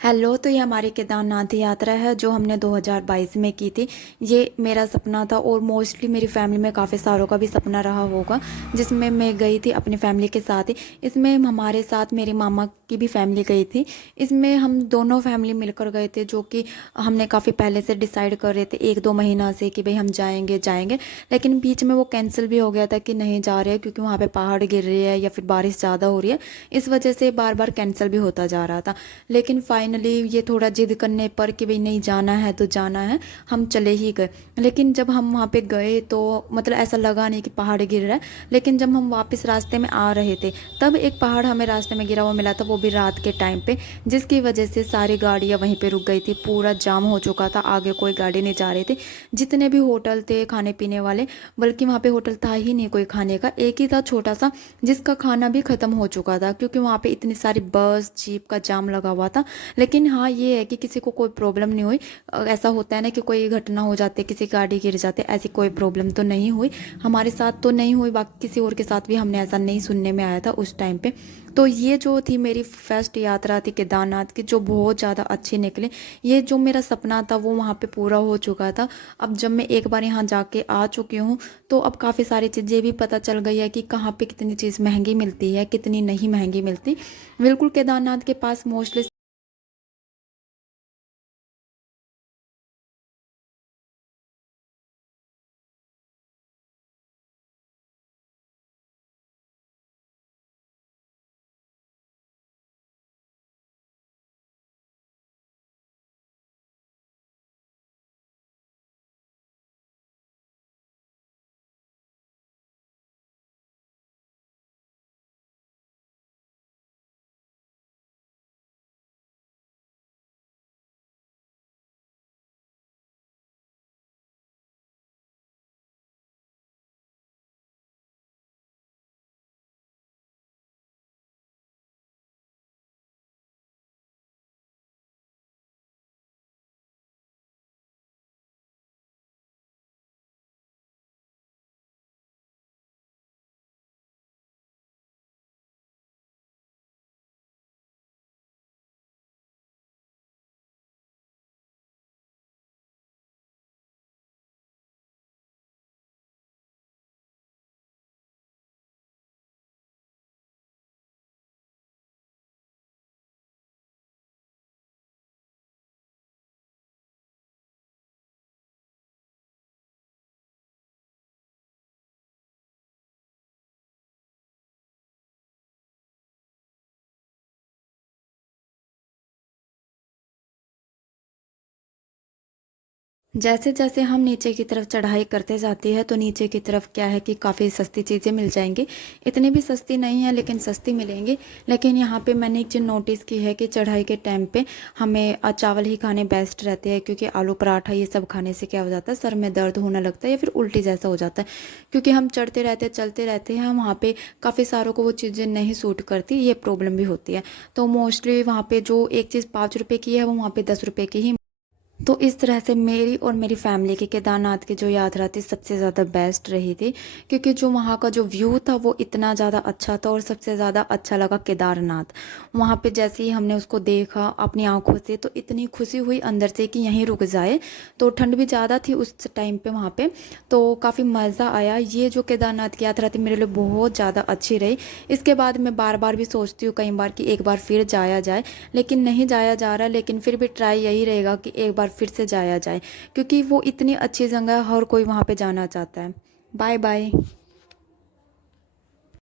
Hello. तो ये हमारी केदारनाथ यात्रा है जो हमने 2022 में की थी। ये मेरा सपना था और मोस्टली मेरी फैमिली में काफ़ी सारों का भी सपना रहा होगा, जिसमें मैं गई थी अपनी फैमिली के साथ ही। इसमें हमारे साथ मेरी मामा की भी फैमिली गई थी। इसमें हम दोनों फैमिली मिलकर गए थे, जो कि हमने काफ़ी पहले से डिसाइड कर रहे थे 1-2 महीना से कि भाई हम जाएंगे जाएंगे। लेकिन बीच में वो कैंसिल भी हो गया था कि नहीं जा रहे हैं, क्योंकि वहाँ पे पहाड़ गिर रही है या फिर बारिश ज़्यादा हो रही है। इस वजह से बार बार कैंसिल भी होता जा रहा था। लेकिन फाइनली ये थोड़ा जिद करने पर कि भाई नहीं जाना है तो जाना है, हम चले ही गए। लेकिन जब हम वहाँ पे गए तो मतलब ऐसा लगा नहीं कि पहाड़ गिर रहा है। लेकिन जब हम वापस रास्ते में आ रहे थे तब एक पहाड़ हमें रास्ते में गिरा हुआ मिला था, वो भी रात के टाइम पे, जिसकी वजह से सारी गाड़ियाँ वहीं पे रुक गई थी। पूरा जाम हो चुका था, आगे कोई गाड़ी नहीं जा रही थी। जितने भी होटल थे खाने पीने वाले, बल्कि वहाँ पे होटल था ही नहीं कोई खाने का, एक ही था छोटा सा, जिसका खाना भी ख़त्म हो चुका था, क्योंकि वहाँ पे इतनी सारी बस जीप का जाम लगा हुआ था। लेकिन हाँ, ये है कि किसी को कोई प्रॉब्लम नहीं हुई। ऐसा होता है ना कि कोई घटना हो जाती है, किसी गाड़ी गिर जाते, ऐसी कोई प्रॉब्लम तो नहीं हुई। हमारे साथ तो नहीं हुई, बाकी किसी और के साथ भी हमने ऐसा नहीं सुनने में आया था उस टाइम पे। तो ये जो थी मेरी फर्स्ट यात्रा थी केदारनाथ की, जो बहुत ज़्यादा अच्छी निकली। ये जो मेरा सपना था वो वहाँ पे पूरा हो चुका था। अब जब मैं एक बार यहाँ जाके आ चुकी हूँ तो अब काफ़ी सारी चीज़ें भी पता चल गई है कि कहाँ पे कितनी चीज़ महंगी मिलती है, कितनी नहीं महंगी मिलती। बिल्कुल केदारनाथ के पास मोस्टली जैसे जैसे हम नीचे की तरफ चढ़ाई करते जाती है तो नीचे की तरफ क्या है कि काफ़ी सस्ती चीज़ें मिल जाएंगी। इतनी भी सस्ती नहीं है लेकिन सस्ती मिलेंगी। लेकिन यहाँ पे मैंने एक चीज़ नोटिस की है कि चढ़ाई के टाइम पे हमें चावल ही खाने बेस्ट रहते हैं, क्योंकि आलू पराठा ये सब खाने से क्या हो जाता है, सर में दर्द होने लगता है या फिर उल्टी जैसा हो जाता है। क्योंकि हम चढ़ते रहते चलते रहते हैं, वहाँ पर काफ़ी सारों को वो चीज़ें नहीं सूट करती, ये प्रॉब्लम भी होती है। तो मोस्टली वहाँ पर जो एक चीज़ 5 रुपये की है वो वहाँ पर 10 रुपये की ही। तो इस तरह से मेरी और मेरी फैमिली की केदारनाथ की जो यात्रा थी सबसे ज़्यादा बेस्ट रही थी, क्योंकि जो वहाँ का जो व्यू था वो इतना ज़्यादा अच्छा था। और सबसे ज़्यादा अच्छा लगा केदारनाथ। वहाँ पे जैसे ही हमने उसको देखा अपनी आंखों से तो इतनी खुशी हुई अंदर से कि यहीं रुक जाए। तो ठंड भी ज़्यादा थी उस टाइम पे वहाँ पे, तो काफ़ी मज़ा आया। ये जो केदारनाथ की यात्रा थी मेरे लिए बहुत ज़्यादा अच्छी रही। इसके बाद मैं बार बार भी सोचती हूँ कई बार कि एक बार फिर जाया जाए, लेकिन नहीं जाया जा रहा। लेकिन फिर भी ट्राई यही रहेगा कि एक बार फिर से जाया जाए, क्योंकि वो इतनी अच्छी जगह है, हर कोई वहाँ पे जाना चाहता है। Bye bye.